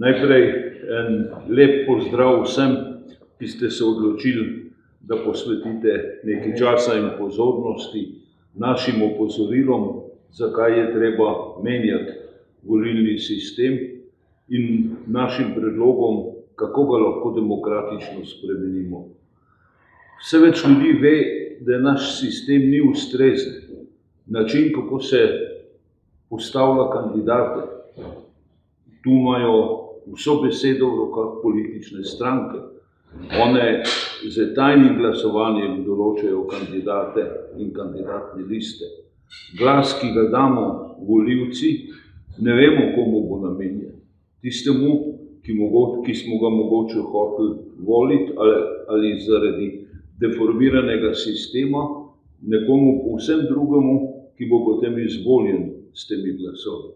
Najprej en lep pozdrav vsem, ki ste se odločili, da posvetite nekaj časa in pozornosti našim opozorilom, zakaj je treba menjati volilni sistem in našim predlogom, kako ga lahko demokratično spremenimo. Vse več ljudi ve, da naš sistem ni ustrezen. Način, kako se postavlja kandidate. Tu imajo vso besedo v rokah politične stranke. One z tajnim glasovanjem določajo kandidate in kandidatne liste. Glas, ki ga damo volivci, ne vemo, komu bo namenjen. Tistemu, ki smo ga mogoče hoteli voliti ali zaradi deformiranega sistema, nekomu povsem drugemu, ki bo potem izvoljen s temi glasovi.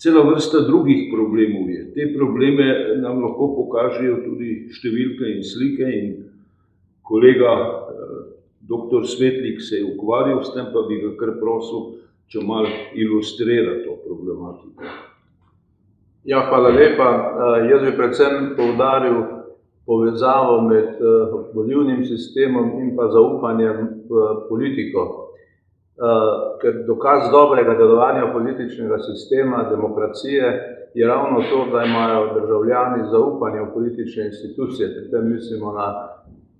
Cela vrsta drugih problemov je. Te probleme nam lahko pokažejo tudi številke in slike in kolega dr. Svetlik se je ukvarjal s tem, pa bi ga kar prosil, če malo ilustrira to problematiko. Ja, hvala lepa. Jaz bi predvsem poudaril povezavo med volilnim sistemom in pa zaupanjem v politiko. Ker dokaz dobrega delovanja političnega sistema, demokracije, je ravno to, da imajo državljani zaupanje v politične institucije, pri tem mislimo na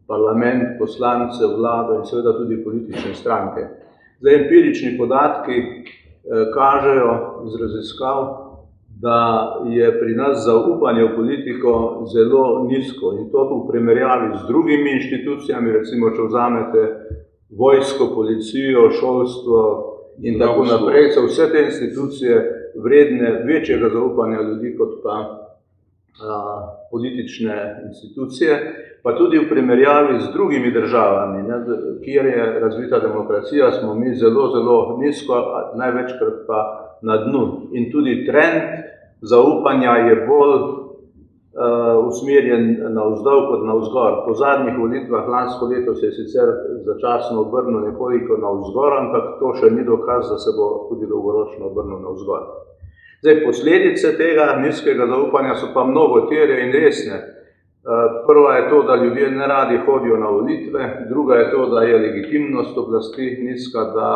parlament, poslance, vlado in seveda tudi politične stranke. Zdaj, empirični podatki kažejo z raziskav, da je pri nas zaupanje v politiko zelo nizko in to v primerjavi z drugimi inštitucijami, recimo, če vzamete vojsko, policijo, šolstvo in tako naprej, so vse te institucije vredne večjega zaupanja ljudi kot pa politične institucije, pa tudi v primerjavi z drugimi državami, kjer je razvita demokracija, smo mi zelo, zelo nizko, največkrat pa na dnu. In tudi trend zaupanja je bolj usmerjen navzdol kot navzgor. Po zadnjih volitvah lansko leto se je sicer začasno obrnil nekoliko navzgor, ampak to še ni dokaz, da se bo tudi dolgoročno obrnil navzgor. Zdaj, posledice tega nizkega zaupanja so pa mnogotere in resne. Prva je to, da ljudje neradi hodijo na volitve, druga je to, da je legitimnost oblasti nizka, da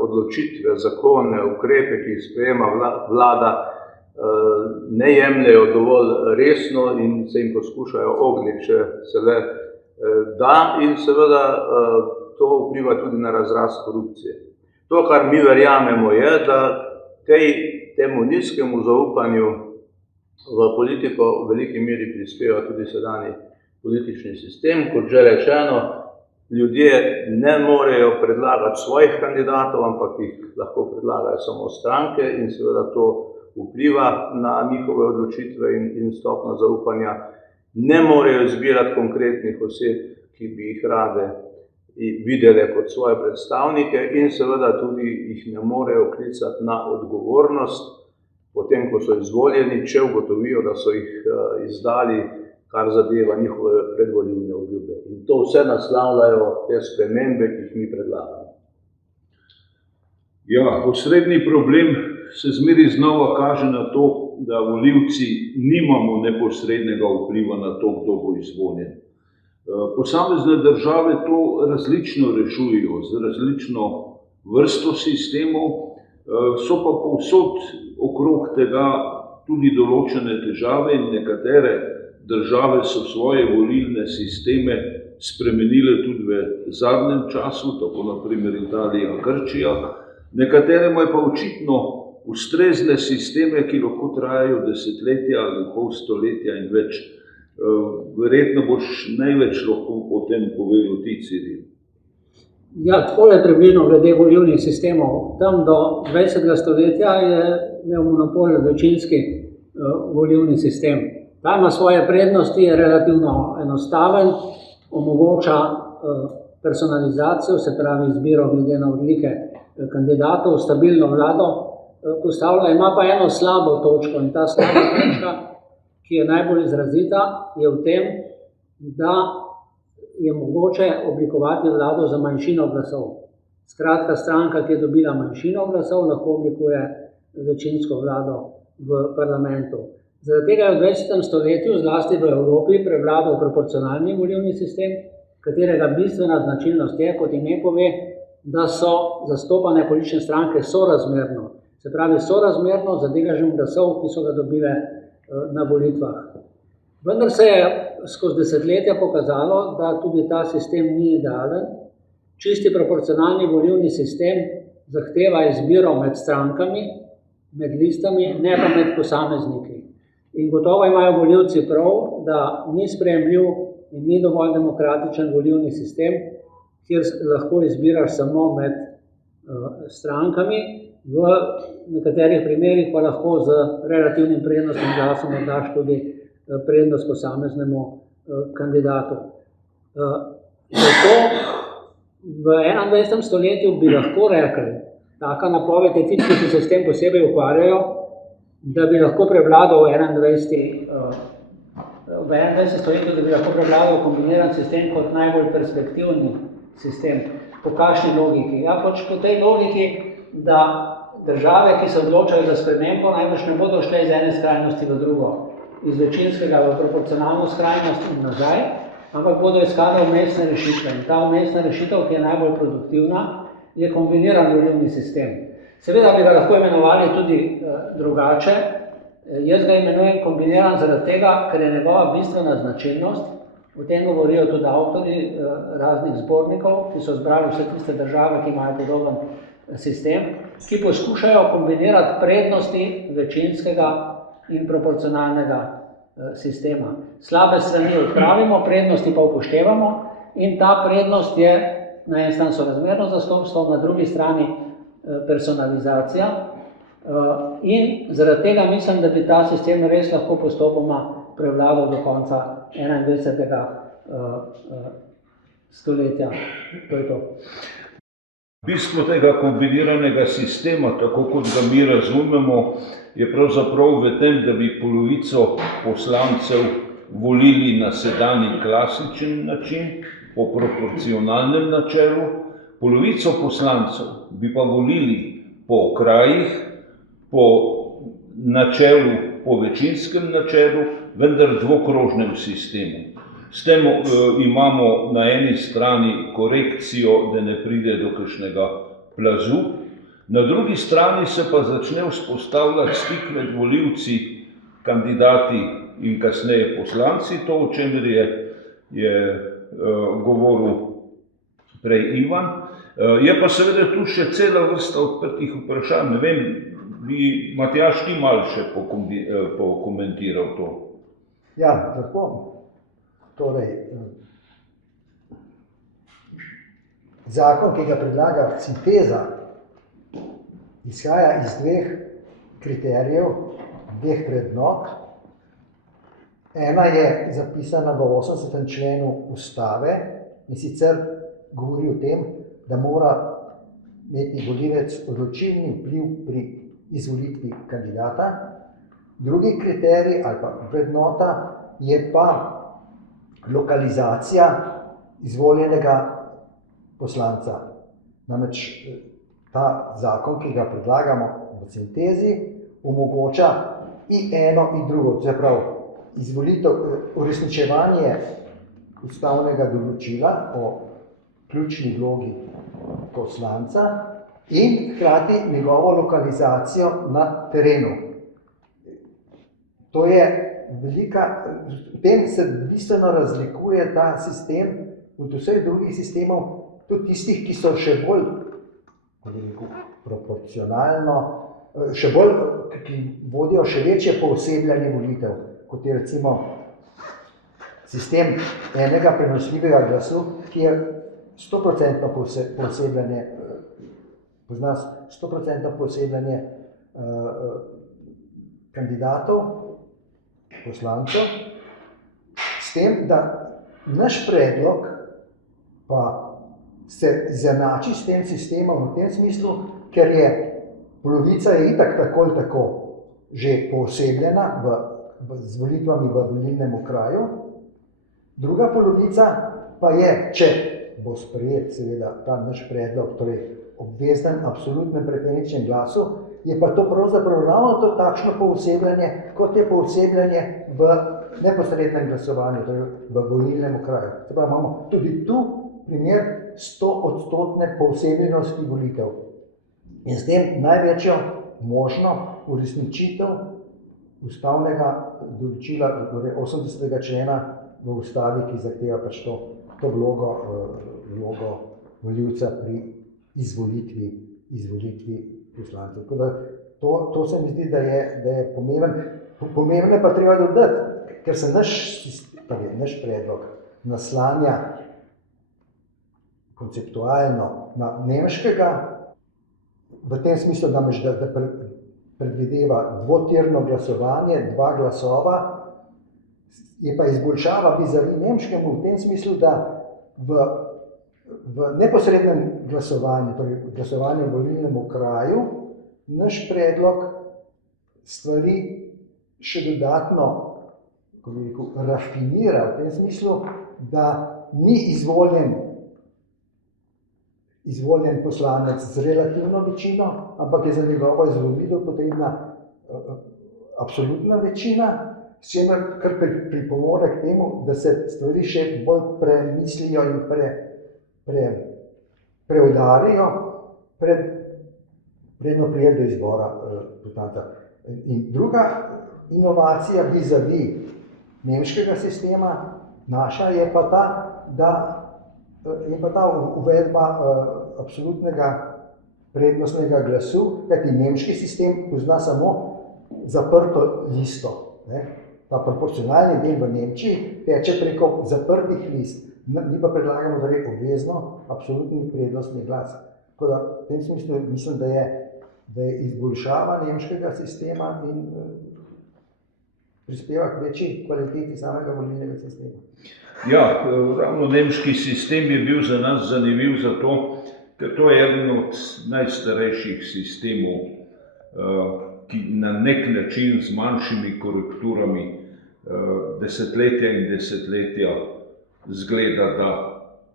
odločitve, zakone, ukrepe, ki jih sprejema vlada, ne jemljejo dovolj resno in se jim poskušajo ogniti, če se le da, in seveda to vpliva tudi na razrast korupcije. To, kar mi verjamemo, je, da temu nizkemu zaupanju v politiko v veliki meri prispeva tudi sedanji politični sistem. Kot že rečeno, ljudje ne morejo predlagati svojih kandidatov, ampak jih lahko predlagajo samo stranke in seveda to vpliva na njihove odločitve in stopnjo zaupanja. Ne morejo izbirati konkretnih oseb, ki bi jih rade videle kot svoje predstavnike in seveda tudi jih ne morejo klicati na odgovornost, potem, ko so izvoljeni, če ugotovijo, da so jih izdali, kar zadeva njihove predvolilne obljube. In to vse naslavljajo te spremembe, ki jih mi predlagamo. Ja, osrednji problem se zmeri znova kaže na to, da volivci nimamo neposrednega vpliva na to, kdo bo izvoljen. Posamezne države to različno rešujejo, z različno vrsto sistemov, so pa povsod okrog tega tudi določene težave in nekatere države so svoje volilne sisteme spremenile tudi v zadnjem času, tako na primer Italija, Grčija. Nekatere imajo pa očitno ustrezne sisteme, ki lahko trajajo desetletja ali pol stoletja in več. Verjetno boš največ lahko o tem povedal ti, Ciril. Ja, takole približno glede volilnih sistemov. Tam do 20. stoletja je imel monopol večinski volilni sistem. Ta ima svoje prednosti, je relativno enostaven, omogoča personalizacijo, se pravi izbiro glede na odlike kandidatov, stabilno vlado postavlja, ima pa eno slabo točko in ta slaba točka, ki je najbolj izrazita, je v tem, da je mogoče oblikovati vlado za manjšino glasov. Skratka, stranka, ki je dobila manjšino glasov, lahko oblikuje večinsko vlado v parlamentu. Zaradi tega je v 20. stoletju, zlasti v Evropi, prevladal proporcionalni volilni sistem, katerega bistvena značilnost je, kot ime pove, da so zastopane politične stranke sorazmerno, se pravi sorazmerno z deležem glasov, ki so ga dobile na volitvah. Vendar se je skozi desetletja pokazalo, da tudi ta sistem ni idealen. Čisti proporcionalni volilni sistem zahteva izbiro med strankami, med listami, ne pa med posamezniki. In gotovo imajo volivci prav, da ni sprejemljiv in ni dovolj demokratičen volilni sistem, kjer lahko izbiraš samo med strankami, v nekaterih primerih pa lahko z relativnim prednostnim glasom daš tudi prednost posameznemu kandidatu. Zato v 21. stoletju bi lahko rekli, taka napoved je tisti, ki se s tem posebej ukvarjajo, da bi lahko prevladal v 21. stoletju, da bi lahko prevladal kombiniran sistem kot najbolj perspektivni sistem. Po kakšni logiki? Ja, pač po tej logiki, da države, ki se odločajo za spremembo, najbrž ne bodo šle iz ene skrajnosti v drugo, iz večinskega v proporcionalno skrajnost in nazaj, ampak bodo iskali vmesne rešitve. In ta vmesna rešitev, ki je najbolj produktivna, je kombiniran volilni sistem. Seveda bi ga lahko imenovali tudi drugače. Jaz ga imenujem kombiniran zaradi tega, ker je njegova bistvena značilnost, o tem govorijo tudi avtorji raznih zbornikov, ki so zbrali vse tiste države, ki imajo podoben sistem, ki poskušajo kombinirati prednosti večinskega in proporcionalnega sistema. Slabe strani odpravimo, prednosti pa upoštevamo in ta prednost je na eni strani sorazmerno zastopstvo, na drugi strani personalizacija in zaradi tega mislim, da bi ta sistem res lahko postopoma prevladal do konca 21. stoletja. To je to. Bistvo tega kombiniranega sistema, tako kot ga mi razumemo, je pravzaprav v tem, da bi polovico poslancev volili na sedanji klasičen način, po proporcionalnem načelu, polovico poslancev bi pa volili po okrajih, po načelu, po večinskem načelu, vendar dvokrožnem sistemu. S tem imamo na eni strani korekcijo, da ne pride do kakšnega plazu, na drugi strani se pa začne vzpostavljati stik med volivci, kandidati in kasneje poslanci, to, o čemer je govoril prej Ivan. Je pa seveda tu še cela vrsta odprtih vprašanj. Ne vem, bi Matjaž ti malo še pokomentiral to? Ja, lahko. Torej, zakon, ki ga predlaga Sinteza, izhaja iz dveh kriterijev, dveh vrednot. Ena je zapisana v 80. členu Ustave in sicer govori o tem, da mora imeti volivec odločilni vpliv pri izvolitvi kandidata. Drugi kriterij ali pa vrednota je pa lokalizacija izvoljenega poslanca. Namreč ta zakon, ki ga predlagamo v Sintezi, omogoča in eno in drugo, se pravi uresničevanje ustavnega določila o ključni vlogi poslanca in hkrati njegovo lokalizacijo na terenu. To je velika, v tem se bistveno razlikuje ta sistem od vseh drugih sistemov, tudi tistih, ki so še bolj proporcionalno, še bolj, ki vodijo še večje poosebljanje volitev, kot je recimo sistem enega prenosljivega glasu, ki je 100% poosebljanje, pozna 100% poosebljanje kandidatov, poslancev, s tem, da naš predlog pa se izenači s tem sistemom v tem smislu, ker je polovica je itak tako ali tako že poosebljena z volitvami v volilnem okraju, druga polovica pa je, če bo sprejet seveda ta naš predlog, torej obveznem absolutnem preferenčnem glasu, je pa to pravzaprav ravno to takšno poosebljanje, kot je poosebljanje v neposrednem glasovanju, torej v volilnem okraju. Se pravi, imamo tudi tu primer 100% poosebljenosti volitev. In s tem največjo možno uresničitev ustavnega določila, torej 80. člena v ustavi, ki zahteva pač to vlogo volivca pri izvolitvi poslancev. Tako da to se mi zdi, da je pomembno pa treba dodati, ker se naš predlog naslanja konceptualno na nemškega, v tem smislu, da predvideva dvotirno glasovanje, 2 glasova, je pa izboljšava vizavi nemškemu v tem smislu, da v neposrednem glasovanju, torej glasovanju v volilnem okraju, naš predlog stvari še dodatno, kako bi rekel, rafinira v tem smislu, da ni izvoljen poslanec z relativno večino, ampak je za njegovo izvolitev potrebna absolutna večina, s čimer kar pripomore k temu, da se stvari še bolj premislijo in preudarijo, predno prije do izbora poslanca. In druga inovacija vizavi nemškega sistema, naša, je pa ta uvedba absolutnega prednostnega glasu, kajti nemški sistem pozna samo zaprto listo. Ta proporcionalni del v Nemčiji teče preko zaprtih list. Mi pa predlagamo torej obvezno absolutni prednostni glas. Tako da v tem smislu mislim, da je izboljšava nemškega sistema in prispeva k večji kvaliteti samega volilnega sistema. Ja, ravno nemški sistem je bil za nas zanimiv zato, ker to je eden od najstarejših sistemov, ki na nek način z manjšimi korekturami desetletja in desetletja zgleda, da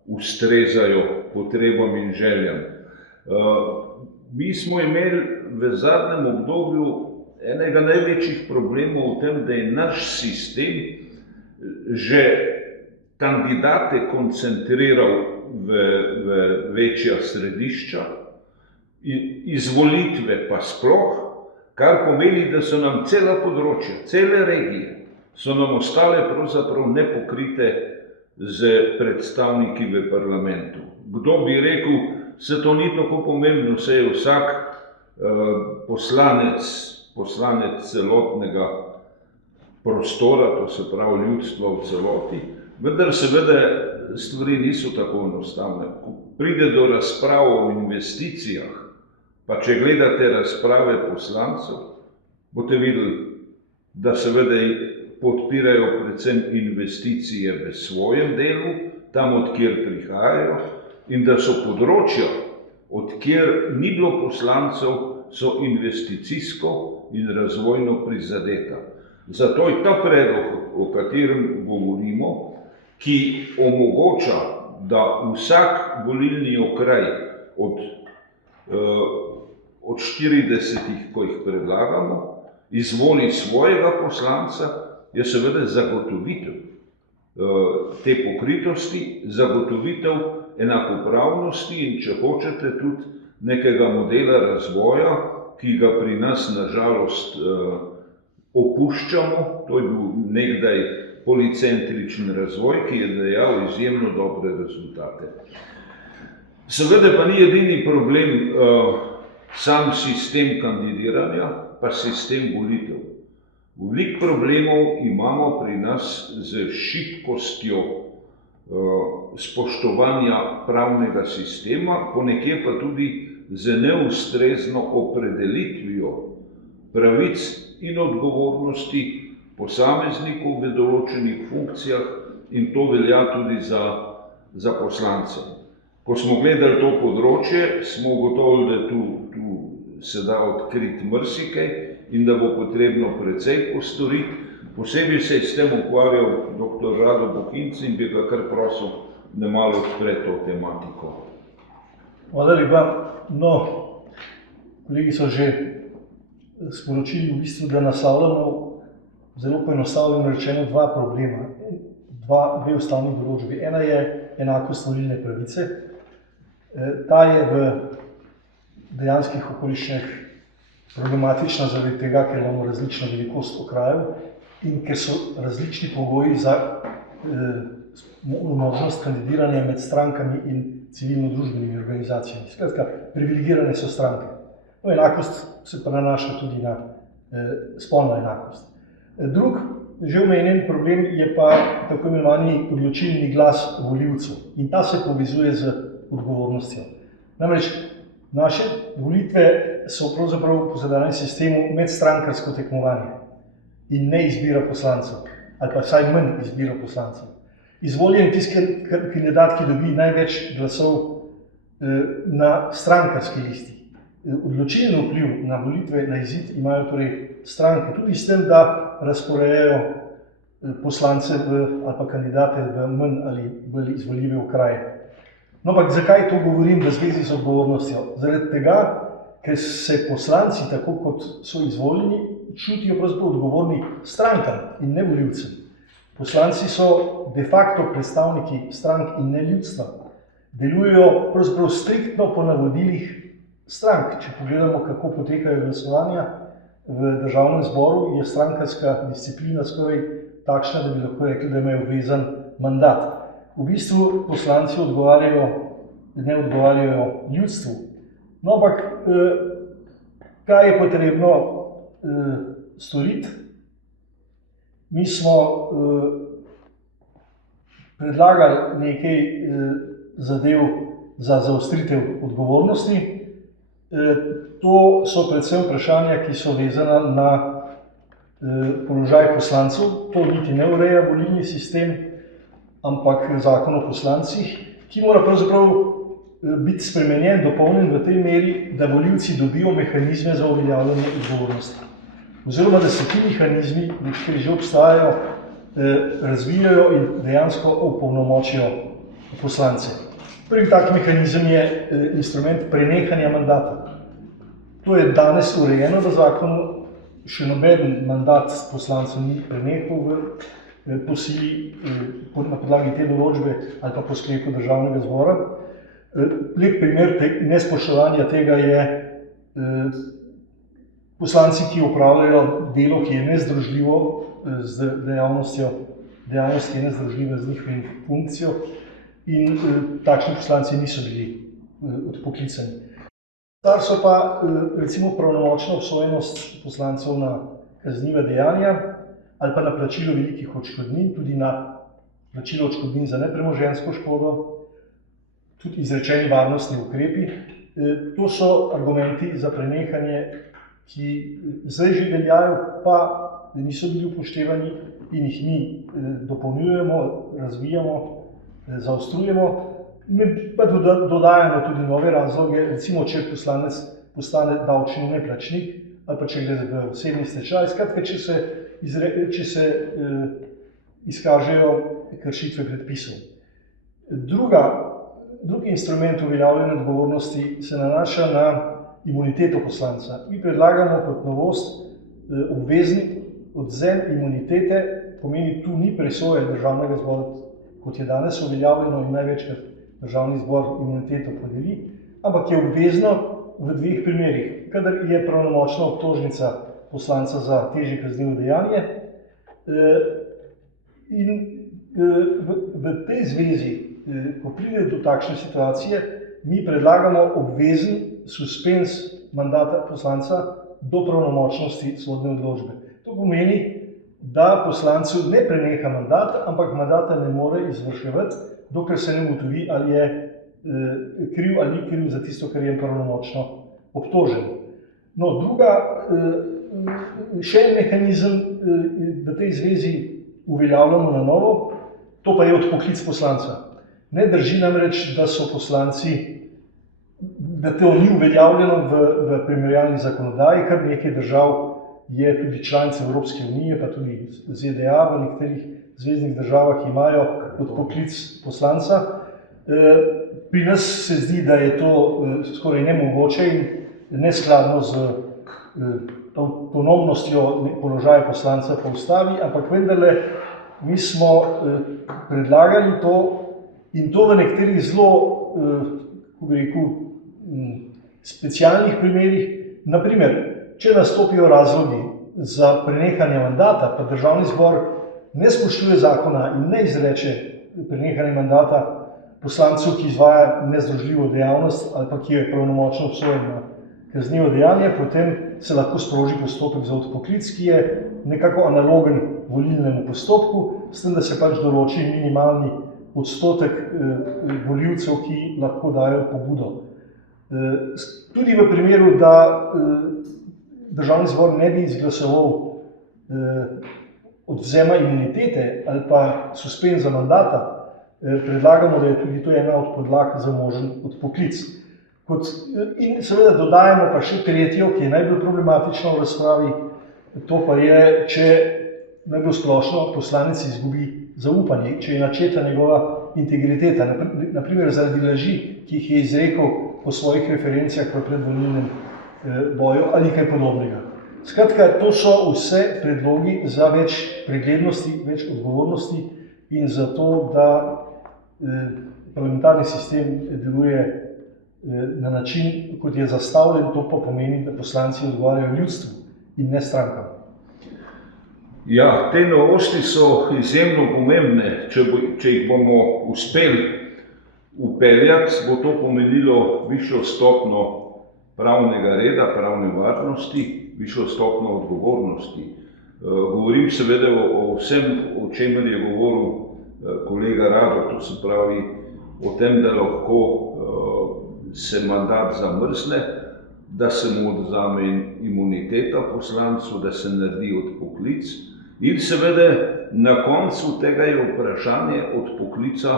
ustrezajo potrebam in željam. Mi smo imeli v zadnjem obdobju enega največjih problemov v tem, da je naš sistem že kandidate koncentriral v večja središča, izvolitve pa sploh, kar pomeni, da so nam cela področja, cele regije, so nam ostale pravzaprav nepokrite z predstavniki v parlamentu. Kdo bi rekel, se to ni tako pomembno, se je vsak poslanec celotnega prostora, to se pravi ljudstva v celoti, vendar seveda stvari niso tako enostavne. Ko pride do razprav o investicijah, pa če gledate razprave poslancev, boste videli, da seveda podpirajo predvsem investicije v svojem delu, tam, od kjer prihajajo, in da so področja, od kjer ni bilo poslancev, so investicijsko in razvojno prizadeta. Zato je ta predlog, o katerem govorimo, ki omogoča, da vsak volilni okraj od 40, ko jih predlagamo, izvoli svojega poslanca, je seveda zagotovitev te pokritosti, zagotovitev enakopravnosti in, če hočete, tudi nekega modela razvoja, ki ga pri nas nažalost opuščamo. To je bil nekdaj policentričen razvoj, ki je dajal izjemno dobre rezultate. Seveda pa ni edini problem sam sistem kandidiranja, pa sistem volitev. Veliko problemov imamo pri nas z šibkostjo spoštovanja pravnega sistema, ponekje pa tudi z neustrezno opredelitvijo pravic in odgovornosti posameznikov v določenih funkcijah, in to velja tudi za poslance. Ko smo gledali to področje, smo ugotovili, da tu se da odkriti marsikaj in da bo potrebno precej postoriti. Posebej se je s tem ukvarjal dr. Rado Bohinc in bi ga kar prosil, da malo odpre to tematiko. Hvala lepa. No, kolegi so že sporočili v bistvu, da naslavljamo zelo poenostavljeno rečeno dva problema, dve ustavni določbi. Ena je enakost volilne pravice. Ta je v dejanskih okoliščinah problematična zaradi tega, ker imamo različno velikost okrajev in ker so različni pogoji za možnost kandidiranja med strankami in civilno-družbenimi organizacijami. Skratka, privilegirane so stranke. No, enakost se pa nanaša tudi na spolno enakost. Drug, že omenjen problem je pa tako imenovani odločilni glas volivcev in ta se povezuje z odgovornostjo. Namreč naše volitve so pravzaprav po sedanjem sistemu medstrankarsko tekmovanje in ne izbira poslancev, ali pa vsaj manj izbira poslancev. Izvoljen tisti kandidat, ki dobi največ glasov na strankarski listi. Odločilno vpliv na volitve, na izid imajo torej stranke, tudi s tem, da razporejajo poslance ali pa kandidate v manj ali bolj izvoljive okraje. No, ampak zakaj to govorim v zvezi z odgovornostjo? Zaradi tega, ker se poslanci, tako kot so izvoljeni, čutijo pravzaprav odgovorni strankam in ne volivcem. Poslanci so de facto predstavniki strank in ne ljudstva. Delujejo pravzaprav striktno po navodilih strank. Če pogledamo, kako potekajo glasovanja v državnem zboru, je strankarska disciplina skoraj takšna, da bi lahko rekli, da imajo vezan mandat. V bistvu poslanci ne odgovarjajo ljudstvu. No, ampak kaj je potrebno storiti? Mi smo predlagali nekaj zadev za zaostritev odgovornosti. To so predvsem vprašanja, ki so vezana na položaj poslancev. To niti ne ureja volilni sistem, ampak zakon o poslancih, ki mora pravzaprav biti spremenjen, dopolnjen v tej meri, da volivci dobijo mehanizme za uveljavljanje odgovornosti. Oziroma, da se ti mehanizmi, ki že obstajajo, razvijajo in dejansko opolnomočijo poslance. Prvi tak mehanizem je instrument prenehanja mandata. To je danes urejeno v zakonu, še noben mandat poslancev ni prenehal po sili, na podlagi te določbe ali pa po sklepu državnega zbora. Lep primer nespoštovanja tega je poslanci, ki opravljajo delo, ki je nezdružljivo z dejavnostjo, dejavnost je nezdružljiva z njihovim funkcijo in takšni poslanci niso bili odpoklicani. Stvar so pa recimo pravnomočna obsojenost poslancev na kazniva dejanja ali pa na plačilo velikih odškodnin, tudi na plačilo odškodnin za nepremoženjsko škodo, tudi izrečeni varnostni ukrepi. To so argumenti za prenehanje, ki zdaj že veljajo, pa niso bili upoštevani in jih mi dopolnjujemo, razvijamo, zaostrujemo. Mi pa dodajamo tudi nove razloge, recimo, če poslanec postane davčni neplačnik ali pa če gre za osebni stečaj, skratka, če se izkažejo kršitve predpisov. Drugi instrument uveljavljanja odgovornosti se nanaša na imuniteto poslanca. Mi predlagamo kot novost obvezni odvzem imunitete, pomeni tu ni presoje državnega zbora, kot je danes uveljavljeno in največkrat državni zbor imuniteto podeli, ampak je obvezno v dveh primerih. Kadar je pravnomočna obtožnica poslanca za težje kaznivo dejanje in v tej zvezi, ko pride do takšne situacije, mi predlagamo obvezen suspens mandata poslanca do pravnomočnosti sodne odločbe. To pomeni, da poslancu ne preneha mandat, ampak mandata ne more izvrševati, dokler se ne ugotovi, ali je kriv ali ni kriv za tisto, kar je pravnomočno obtožen. No, še en mehanizem v tej zvezi uveljavljamo na novo, to pa je odpoklic poslanca. Ne drži namreč, da so poslanci, da to ni uveljavljeno v primerjalni zakonodaji, kar nekaj držav je tudi članice Evropske unije, pa tudi ZDA v nekaterih zveznih državah imajo odpoklic poslanca. Pri nas se zdi, da je to skoraj nemogoče in neskladno z avtonomnostjo položaja poslanca po ustavi, ampak vendarle mi smo predlagali to in to v nekaterih zelo, kako bi rekel, specialnih primerih. Naprimer, če nastopijo razlogi za prenehanje mandata, pa državni zbor ne spoštuje zakona in ne izreče prenehanje mandata poslancu, ki izvaja nezdružljivo dejavnost ali pa ki je pravnomočno obsojen na kaznivo dejanje, potem se lahko sproži postopek za odpoklic, ki je nekako analogen volilnemu postopku, s tem, da se pač določi minimalni odstotek volivcev, ki lahko dajo pobudo. Tudi v primeru, da državni zbor ne bi izglasoval odvzema imunitete ali pa suspenza mandata, predlagamo, da je tudi to ena od podlag za možen odpoklic. In seveda dodajamo pa še tretjo, ki je najbolj problematična v razpravi, to pa je, če najbolj splošno poslanec izgubi zaupanje, če je načeta njegova integriteta, naprimer zaradi laži, ki jih je izrekel po svojih referencah v predvolilnem boju ali kaj podobnega. Skratka, to so vse predlogi za več preglednosti, več odgovornosti in za to, da parlamentarni sistem deluje na način, kot je zastavljen, to pa pomeni, da poslanci odgovarjajo ljudstvu in ne strankam. Ja, te novosti so izjemno pomembne. Če jih bomo uspeli vpeljati, bo to pomenilo višjo stopnjo pravnega reda, pravne varnosti, višjo stopnjo odgovornosti. Govorim seveda o vsem, o čemer je govoril kolega Rado, to se pravi o tem, da lahko se mandat zamrzne, da se mu odvzame imuniteta poslancu, da se naredi odpoklic. In seveda na koncu tega je vprašanje odpoklica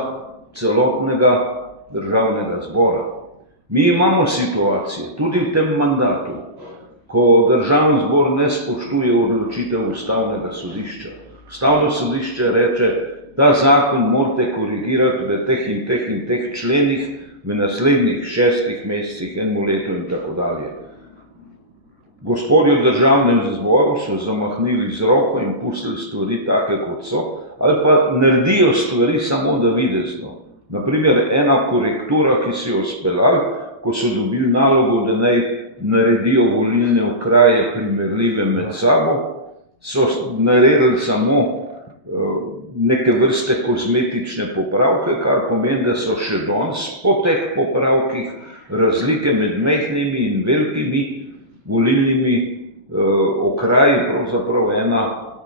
celotnega državnega zbora. Mi imamo situacije, tudi v tem mandatu, ko državni zbor ne spoštuje odločitev ustavnega sodišča. Ustavno sodišče reče, ta zakon morate korigirati v teh in teh in teh členih v naslednjih 6 mesecih, 1 letu in tako dalje. Gospodje v državnem zboru so zamahnili z roko in pustili stvari take, kot so, ali pa naredijo stvari samo navidezno. Naprimer, ena korektura, ki so jo speljali, ko so dobili nalogo, da naj naredijo volilne okraje primerljive med sabo, so naredili samo neke vrste kozmetične popravke, kar pomeni, da so še danes po teh popravkih razlike med majhnimi in velikimi volilnimi okraji, pravzaprav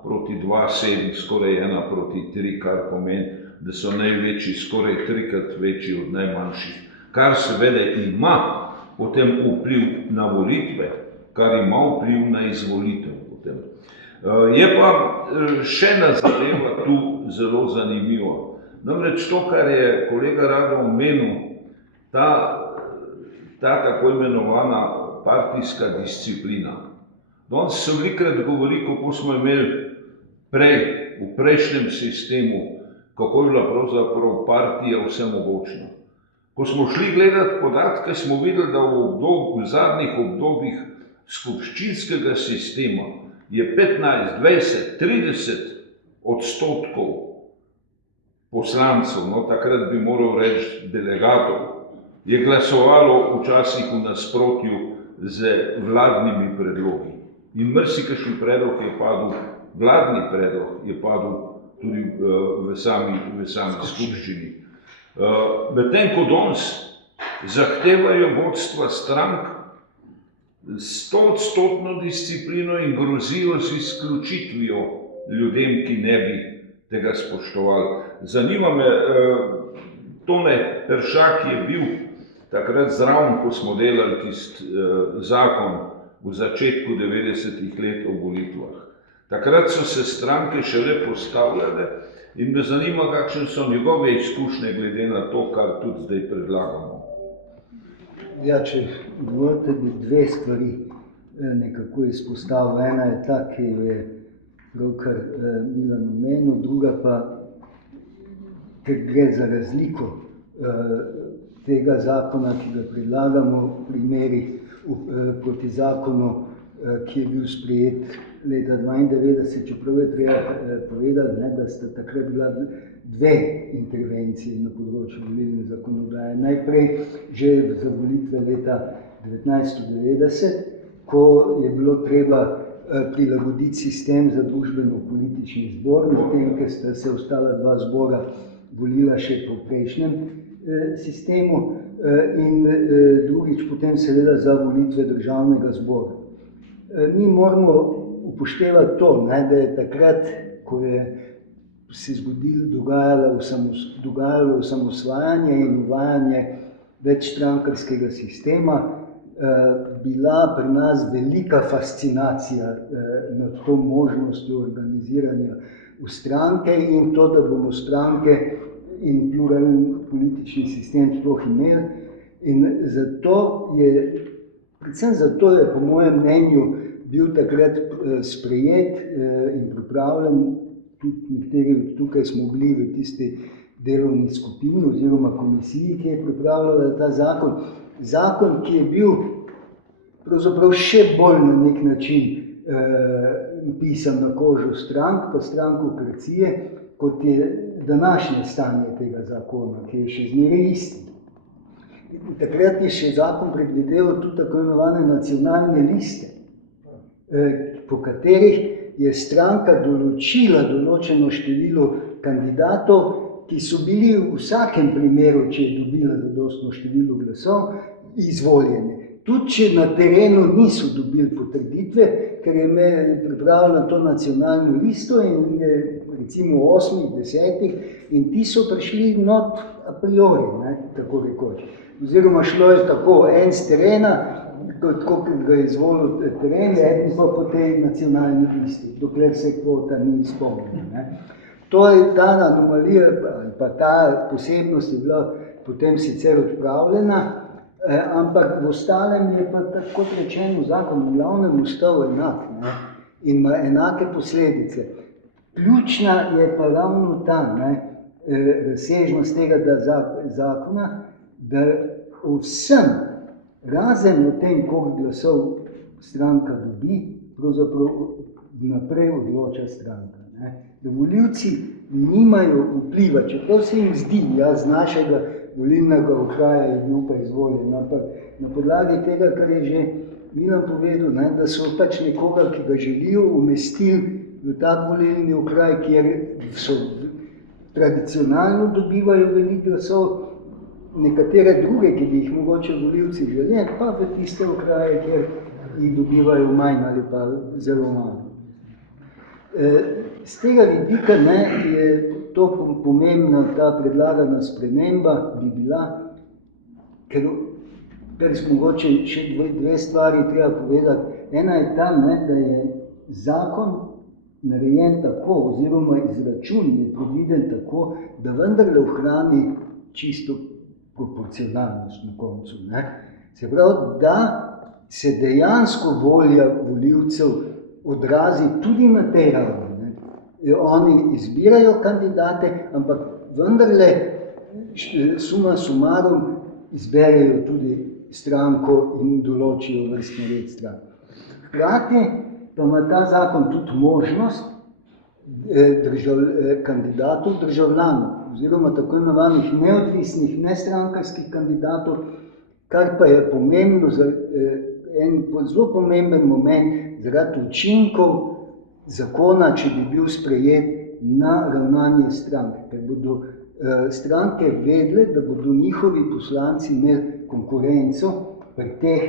1:2,7, skoraj 1:3, kar pomeni, da so največji skoraj 3-krat večji od najmanjših, kar seveda ima potem vpliv na volitve, kar ima vpliv na izvolitev potem. Je pa še ena zadeva tu zelo zanimiva. Namreč to, kar je kolega Rado omenil, ta tako imenovana partijska disciplina. Danes se velikokrat govori, kako smo imeli v prejšnjem sistemu, kako je bila pravzaprav partija vsemogočna. Ko smo šli gledati podatke, smo videli, da v zadnjih obdobjih skupščinskega sistema je 15, 20, 30% poslancev, no takrat bi moral reči delegatov, je glasovalo včasih v nasprotju z vladnimi predlogi. In marsikakšen predlog je padel, vladni predlog je padel tudi v sami skupščini. Medtem ko danes zahtevajo vodstva strank 100% disciplino in grozijo z izključitvijo ljudem, ki ne bi tega spoštovali. Zanima me, Tone Peršak je bil takrat zraven, ko smo delali tisti zakon v začetku 90-ih let o volitvah. Takrat so se stranke šele postavljale in me zanima, kakšne so njegove izkušnje glede na to, kar tudi zdaj predlagamo. Ja, če dovolite, bi 2 stvari nekako izpostavil. Ena je ta, ki je pravkar Milan omenil, druga pa, ker gre za razliko tega zakona, ki ga predlagamo v primerih proti zakonu ki je bil sprejet leta 1992, čeprav je treba povedati, ne, da sta takrat bila dve intervencije na področju volilne zakonodaje. Najprej že za volitve leta 1990, ko je bilo treba prilagoditi sistem za družbeno-politični zbor, medtem ker sta se ostala dva zbora volila še po prejšnjem sistemu, in drugič potem seveda za volitve državnega zbora. Mi moramo upoštevati to, ne, da je takrat, ko je se dogajalo osamosvajanje in uvajanje večstrankarskega sistema, bila pri nas velika fascinacija nad to možnostjo organiziranja v stranke in to, da bomo stranke in pluralni politični sistem sploh imeli. In predvsem zato je po mojem mnenju bil takrat sprejet in pripravljen, tudi nekateri tukaj smo bili v tisti delovni skupini oziroma komisiji, ki je pripravljala ta zakon. Zakon, ki je bil pravzaprav še bolj na nek način pisan na kožo strank, pa strankokracije, kot je današnje stanje tega zakona, ki je še zmeraj isti. Takrat je še zakon predvideval tudi tako imenovane nacionalne liste, po katerih je stranka določila določeno število kandidatov, ki so bili v vsakem primeru, če je dobila zadostno število glasov, izvoljeni. Tudi če na terenu niso dobili potrditve, ker je pripravila to nacionalno listo in recimo 8, 10 in ti so prišli not a priori, ne, tako rekoč. Oziroma šlo je tako en z terena, kot ga je izvolil teren, en pa po tej nacionalni listi, dokler se kvota ni izpolnila. To je ta anomalija, pa ta posebnost je bila potem sicer odpravljena, ampak v ostalem je pa, kot rečeno, zakon v glavnem ostal enak, ne, in ima enake posledice. Ključna je pa ravno ta razsežnost tega zakona, da o vsem, razen o tem, koliko glasov stranka dobi, pravzaprav naprej odloča stranka. Da volivci nimajo vpliva, čeprav se jim zdi, z našega volilnega okraja je bil pa izvoljen, ampak na podlagi tega, kar je že Milan povedal, ne, da so pač nekoga, ki ga želijo, umestili v tak volilni okraj, kjer so tradicionalno dobivajo veliko glasov, nekatere druge, ki bi jih mogoče volivci želeli, pa v tiste okraje, kjer jih dobivajo manj ali pa zelo manj. Z tega vidika je to pomembna, ta predlagana sprememba bi bila, ker mogoče še dve stvari treba povedati. Ena je ta, da je zakon narejen tako, oziroma izračun je predviden tako, da vendarle ohrani čisto proporcionalnost na koncu. Se pravi, da se dejansko volja volivcev odrazi tudi na tej ravni. Oni izbirajo kandidate, ampak vendarle suma summarum izberejo tudi stranko in določijo vrstni red strank. Hkrati pa ima ta zakon tudi možnost kandidatov državljanov, oziroma tako imenovanih neodvisnih, nestrankarskih kandidatov, kar pa je pomembno, en zelo pomemben moment zaradi učinkov zakona, če bi bil sprejet na ravnanje stranke, ker bodo stranke vedle, da bodo njihovi poslanci imeli konkurenco pri teh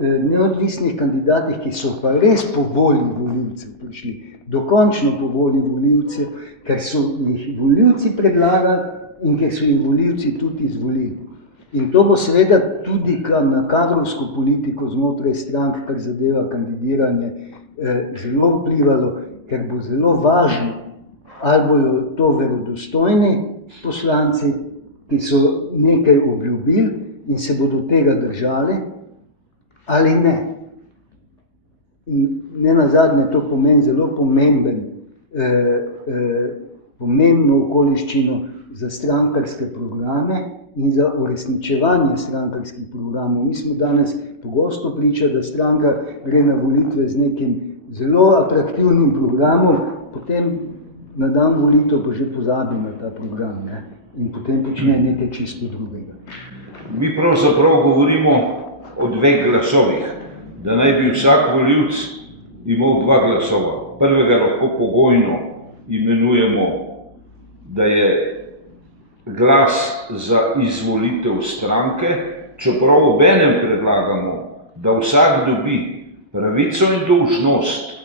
neodvisnih kandidatih, ki so pa res po volji volivcev prišli, dokončno po volji volivcev, ker so jih volivci predlagali in ker so jih volivci tudi izvolili. In to bo seveda tudi na kadrovsko politiko znotraj strank, kar zadeva kandidiranje, zelo vplivalo, ker bo zelo važno, ali bojo to verodostojni poslanci, ki so nekaj obljubili in se bodo tega držali, ali ne. In nenazadnje to pomeni zelo pomembno okoliščino za strankarske programe in za uresničevanje strankarskih programov. Mi smo danes pogosto priča, da stranka gre na volitve z nekim zelo atraktivnim programom, potem na dan volitev pa že pozabi na ta program, ne? In potem počne nekaj čisto drugega. Mi pravzaprav govorimo o dveh glasovih, da naj bi vsak volivec imel dva glasova. Prvega lahko pogojno imenujemo, da je glas za izvolitev stranke, čeprav obenem predlagamo, da vsak dobi pravico in dolžnost,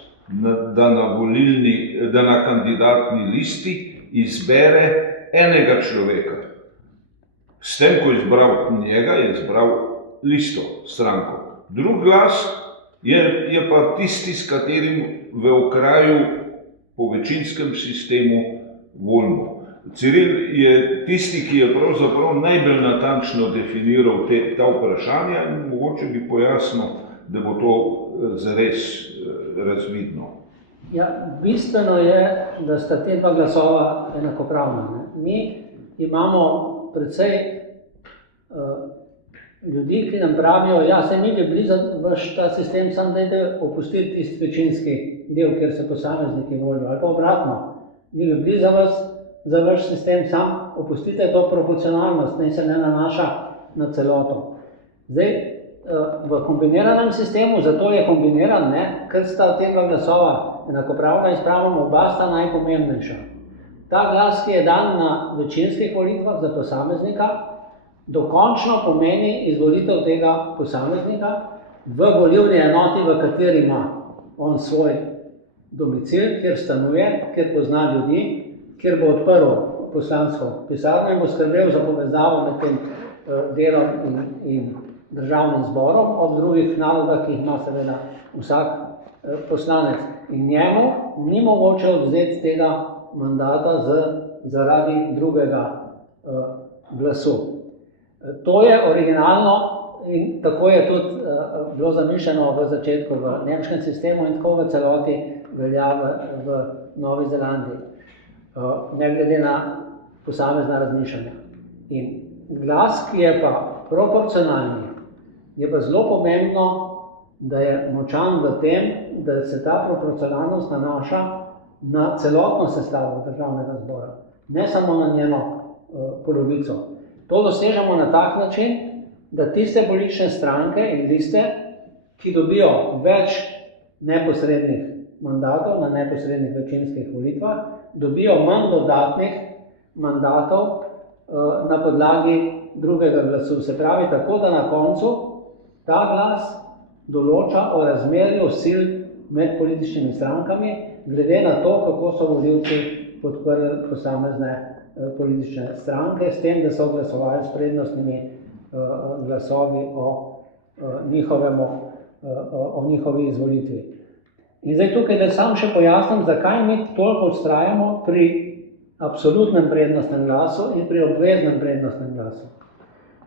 da na kandidatni listi izbere enega človeka. S tem, ko je izbral njega, je izbral listo, stranko. Drug glas je pa tisti, s katerim v okraju po večinskem sistemu volimo. Ciril je tisti, ki je pravzaprav najbolj natančno definiral ta vprašanja in mogoče bi pojasnil, da bo to zares razvidno. Ja, bistveno je, da sta te dva glasova enakopravna. Mi imamo precej ljudi, ki nam pravijo, ja, se mi bi bili za vaš ta sistem, samo dajte opustiti tisti večinski del, kjer se posamezniki volijo, ali pa obratno. Mi bi bili za vaš sistem, sam opustite to proporcionalnost, ne se ne nanaša na celoto. Zdaj, v kombiniranem sistemu, zato je kombiniran, ker sta te dva glasova enakopravna in spravimo, oba sta najpomembnejša. Ta glas, ki je dan na večinskih volitvah za posameznika, dokončno pomeni izvolitev tega posameznika v volilni enoti, v kateri ima on svoj domicil, kjer stanuje, kjer pozna ljudi, kjer bo odprl poslansko pisarno in bo skrbel za povezavo med tem delom in državnim zborom, ob drugih nalogah, ki jih ima seveda vsak poslanec. In njemu ni mogoče odvzeti tega mandata zaradi drugega glasu. To je originalno in tako je tudi bilo zamišljeno v začetku v nemškem sistemu in tako v celoti velja v Novi Zelandiji, ne glede na posamezna razmišljanja. In glas, ki je pa proporcionalni, je pa zelo pomembno, da je močan v tem, da se ta proporcionalnost nanaša na celotno sestavo državnega zbora, ne samo na njeno polovico. To dosežemo na tak način, da tiste politične stranke in liste, ki dobijo več neposrednih mandatov na neposrednih večinskih volitvah, dobijo manj dodatnih mandatov na podlagi drugega glasu. Se pravi tako, da na koncu ta glas določa o razmerju sil med političnimi strankami, glede na to, kako so volivci podprli posamezne politične stranke, s tem, da so glasovali s prednostnimi glasovi o njihovi izvolitvi. In zdaj tukaj, da sam še pojasnim, zakaj mi toliko vztrajamo pri absolutnem prednostnem glasu in pri obveznem prednostnem glasu.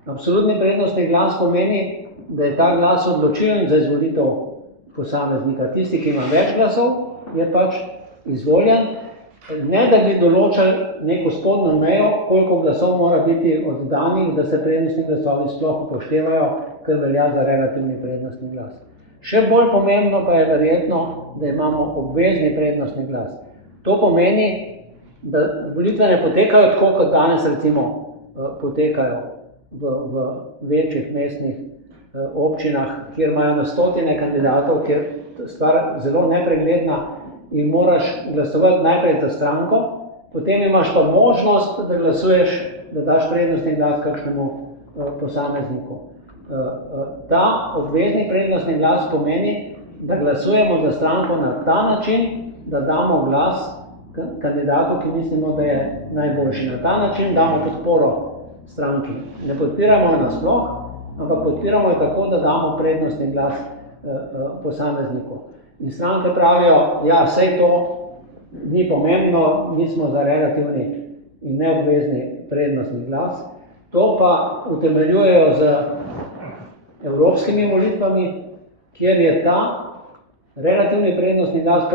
Absolutni prednostni glas pomeni, da je ta glas odločilen za izvolitev posameznika. Tisti, ki ima več glasov, je pač izvoljen, ne da bi določili neko spodnjo mejo, koliko glasov mora biti oddanih, da se prednostni glasovi sploh upoštevajo, kar velja za relativni prednostni glas. Še bolj pomembno pa je verjetno, da imamo obvezni prednostni glas. To pomeni, da volitve ne potekajo tako, kot danes recimo potekajo v večjih mestnih občinah, kjer imajo na stotine kandidatov, kjer je stvar zelo nepregledna in moraš glasovati najprej za stranko, potem imaš pa možnost, da glasuješ, da daš prednostni glas kakšnemu posamezniku. Ta obvezni prednostni glas pomeni, da glasujemo za stranko na ta način, da damo glas kandidatu, ki mislimo, da je najboljši. Na ta način damo podporo stranki. Ne podpiramo jo nasploh, ampak podpiramo jo tako, da damo prednostni glas posamezniku. In stranke pravijo, ja, sej to ni pomembno, mi smo za relativni in neobvezni prednostni glas. To pa utemeljujejo z evropskimi volitvami, kjer je ta relativni prednostni glas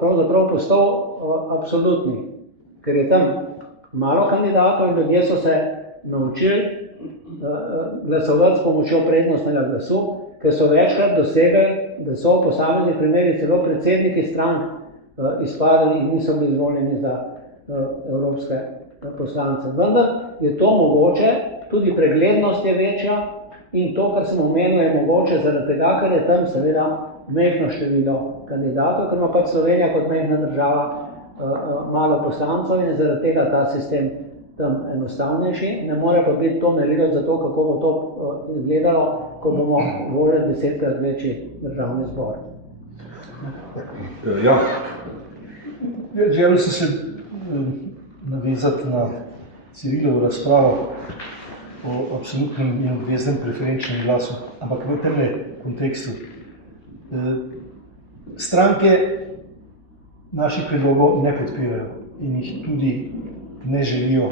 pravzaprav postal absolutni, ker je tam malo kandidatov in ljudje so se naučili glasovati s pomočjo prednostnega glasu, ker so večkrat dosegli, da so v posameznih primerih celo predsedniki strank izpadali in niso bili izvoljeni za evropske poslance. Vendar je to mogoče, tudi preglednost je večja in to, kar sem omenil, je mogoče zaradi tega, ker je tam seveda majhno število kandidatov, ker ima pač Slovenija kot majhna država malo poslancev in zaradi tega ta sistem tam enostavnejši. Ne more pa biti to merilo za to, kako bo to izgledalo, ko bomo volili 10-krat večji državni zbor. Ja. Želel sem se navezati na Cirilovo razpravo o absolutnem in obveznem preferenčnem glasu, ampak v tem kontekstu. Stranke naših predlogov ne podpirajo in jih tudi ne želijo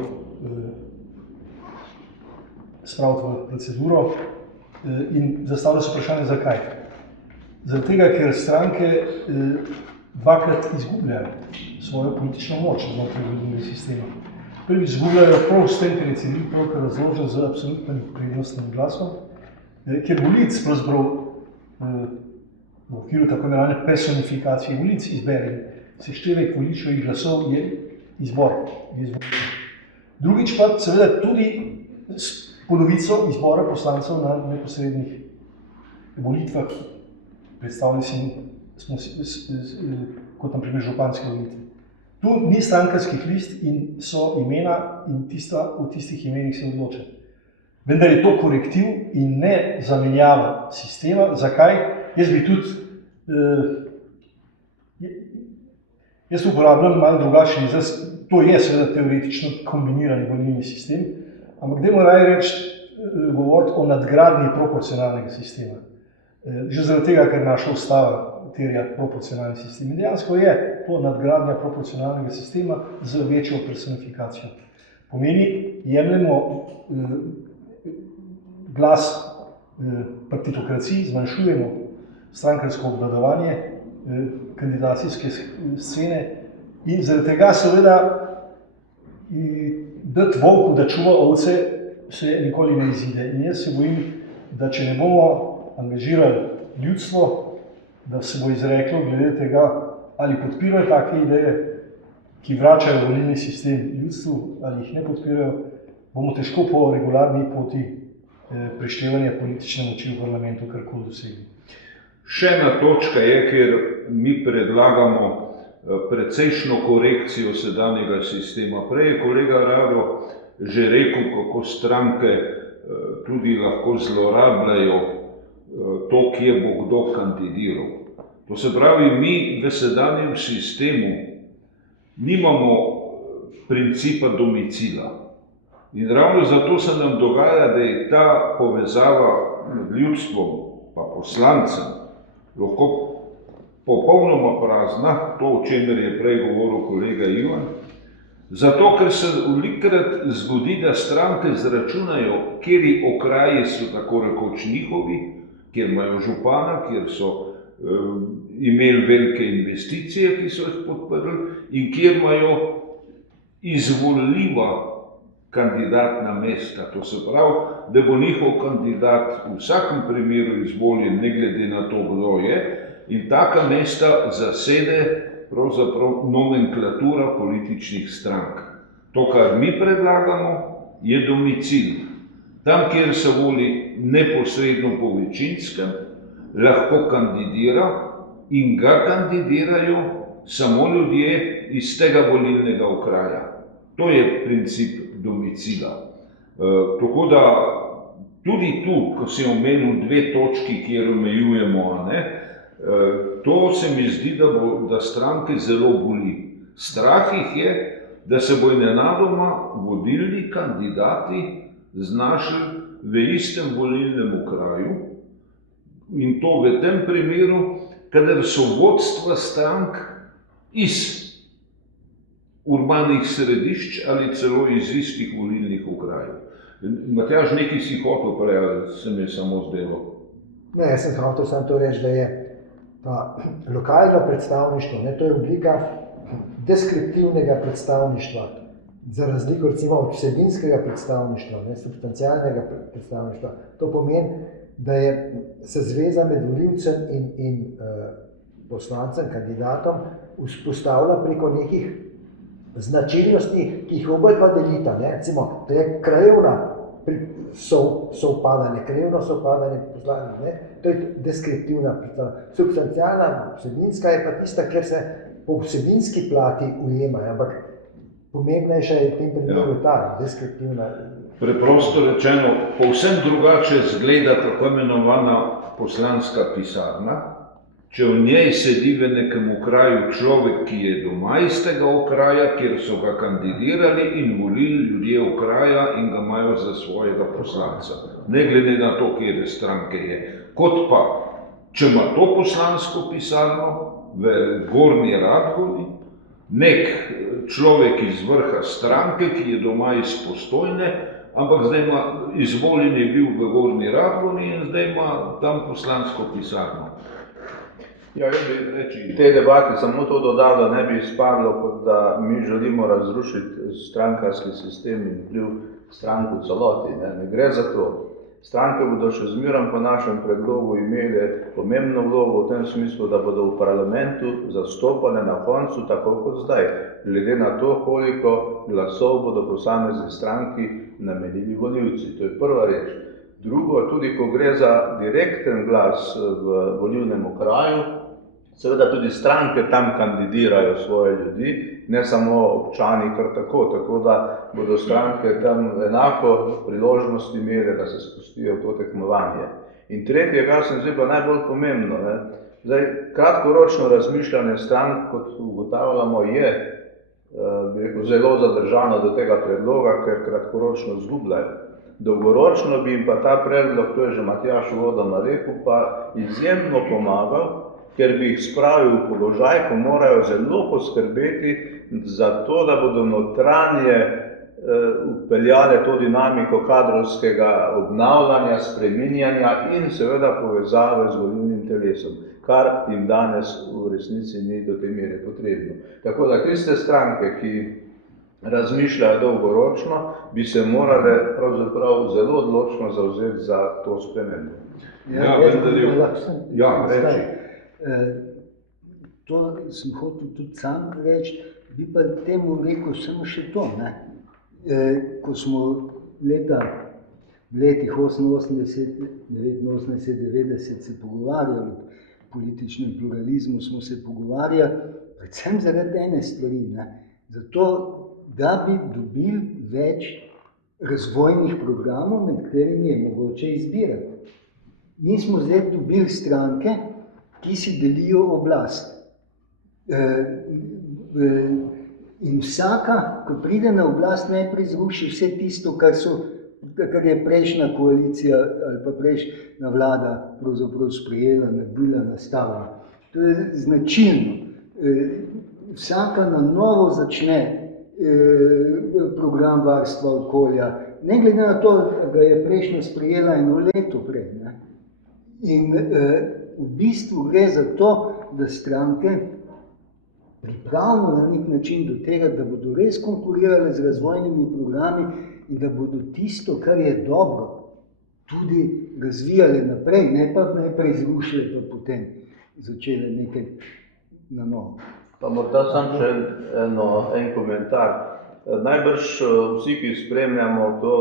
spraviti v proceduro in zastavlja se vprašanje, zakaj. Zaradi tega, ker stranke dvakrat izgubljajo svojo politično moč znotraj volilnega sistema. Prvič izgubljajo prav s tem, ker je Ciril pravkar razložil z absolutnim prednostnim glasom, ker volilec pravzaprav v okviru tako imenovane personifikacije volilec izbere. Seštevek volilčevih glasov je izbor. Drugič pa seveda tudi s polovico izbora poslancev na neposrednih volitvah, predstavljali smo kot na primer županske volitve. Tu ni strankarskih list in so imena in v tistih imenih se odloča. Vendar je to korektiv in ne zamenjava sistema. Zakaj? Jaz uporabljam malo drugačen izraz. To je seveda teoretično kombiniran volilni sistem, ampak dajmo raje govoriti o nadgradnji proporcionalnega sistema. Že zaradi tega, ker naša ustava terja proporcionalni sistem. In dejansko je to nadgradnja proporcionalnega sistema z večjo personifikacijo. Pomeni, jemljemo glas partitokraciji, zmanjšujemo strankarsko obvladovanje kandidacijske scene in zaradi tega seveda dati volku, da čuva ovce, se nikoli ne izide. In jaz se bojim, da če ne bomo angažirali ljudstvo, da se bo izreklo glede tega, ali podpirajo take ideje, ki vračajo volilni sistem ljudstvu, ali jih ne podpirajo, bomo težko po regularni poti preštevanja politične moči v parlamentu karkoli dosegli. Še ena točka je, ker mi predlagamo precejšno korekcijo sedanjega sistema. Prej je kolega Rado že rekel, kako stranke tudi lahko zlorabljajo to, kje bo kdo kandidiral. To se pravi, mi v sedanjem sistemu nimamo principa domicila. In ravno zato se nam dogaja, da je ta povezava med ljudstvom pa poslancem lahko popolnoma prazna, to, o čemer je prej govoril kolega Ivan, zato, ker se velikokrat zgodi, da stranke zračunajo, kateri okraji so tako rekoč njihovi, kjer imajo župana, kjer so imeli velike investicije, ki so jih podprli, in kjer imajo izvoljiva kandidatna mesta. To se pravi, da bo njihov kandidat v vsakem primeru izvoljen, ne glede na to, kdo je, in taka mesta zasede pravzaprav nomenklatura političnih strank. To, kar mi predlagamo, je domicil. Tam, kjer se voli neposredno po večinskem, lahko kandidira in ga kandidirajo samo ljudje iz tega volilnega okraja. To je princip domicila. Tako da tudi tu, ko si omenil dve točki, kjer omejujemo, to se mi zdi, da stranke zelo boli. Strah jih je, da se bodo nenadoma vodilni kandidati znašli v istem volilnem okraju in to v tem primeru, kadar so vodstva strank iz urbanih središč ali celo iz istih volilnih okrajev. Matjaž, nekaj si hotel prej, se mi je samo zdelo. Ne, jaz sem hotel samo to reči, da je lokalno predstavništvo, to je oblika deskriptivnega predstavništva, za razliko recimo od vsebinskega predstavništva, substancialnega predstavništva. To pomeni, da je se zveza med volivcem in poslancem, kandidatom vzpostavila preko nekih značilnosti, ki jih oba dva delita. Recimo, to je krajevna sovpadanje, krajevno sovpadanje poslancev, to je deskriptivna predstava. Substancialna, vsebinska je pa tista, kjer se po vsebinski plati ujemajo, ampak pomembnejša je v tem primeru ta deskriptivna. Preprosto rečeno, povsem drugače zgleda tako imenovana poslanska pisarna, če v njej sedi v nekem okraju človek, ki je doma iz tega okraja, kjer so ga kandidirali in volili ljudje okraja in ga imajo za svojega poslanca, ne glede na to, kjer stranke je. Kot pa, če ima to poslansko pisarno v Gornji Radgoni, nek človek iz vrha stranke, ki je doma iz Postojne, ampak zdaj ima, izvoljen je bil v Gornji Radgoni in zdaj ima tam poslansko pisarno. Ja, jaz bi reči, v tej debati samo to dodal, da ne bi izpadlo, kot da mi želimo razrušiti strankarski sistem in vpliv strank v celoti. Ne gre za to. Stranke bodo še zmeraj po našem predlogu imele pomembno vlogo v tem smislu, da bodo v parlamentu zastopane na koncu tako kot zdaj, glede na to, koliko glasov bodo posamezni stranki namenili volivci. To je prva reč. Drugo, tudi ko gre za direkten glas v volilnem okraju, seveda tudi stranke tam kandidirajo svoje ljudi, ne samo občani kar tako da bodo stranke tam enako priložnosti imele, da se spustijo v to tekmovanje. In tretje, kar se mi zdi pa najbolj pomembno, zdaj, kratkoročno razmišljanje strank, kot ugotavljamo, je zelo zadržano do tega predloga, ker kratkoročno izgubljajo. Dolgoročno bi jim pa ta predlog, to je že Matjaž uvodoma rekel, pa izjemno pomagal, ker bi jih spravil v položaj, ko morajo zelo poskrbeti za to, da bodo notranje vpeljale to dinamiko kadrovskega obnavljanja, spreminjanja in seveda povezave z volilnim telesom, kar jim danes v resnici ni do te mere potrebno. Tako da tiste stranke, ki razmišljajo dolgoročno, bi se morale pravzaprav zelo odločno zavzeti za to spremembo. Reči. To sem hotel tudi sam reči, bi pa temu rekel samo še to. Ko smo v letih 88, 89, 90 se pogovarjali o političnem pluralizmu, smo se pogovarjali predvsem zaradi ene stvari. Zato, da bi dobili več razvojnih programov, med katerimi je mogoče izbirati. Mi smo zdaj dobili stranke, ki si delijo oblast. In vsaka, ko pride na oblast, najprej zruši vse tisto, kar je prejšnja koalicija ali pa prejšnja vlada pravzaprav sprejela, naredila, nastavila. To je značilno. Vsaka na novo začne program varstva okolja, ne glede na to, da ga je prejšnja sprejela eno leto prej. In v bistvu gre za to, da stranke pripravimo na nek način do tega, da bodo res konkurirale z razvojnimi programi in da bodo tisto, kar je dobro, tudi razvijale naprej, ne pa najprej zrušile, pa potem začele nekaj na novo. Pa morda sam še en komentar. Najbrž vsi, ki spremljamo to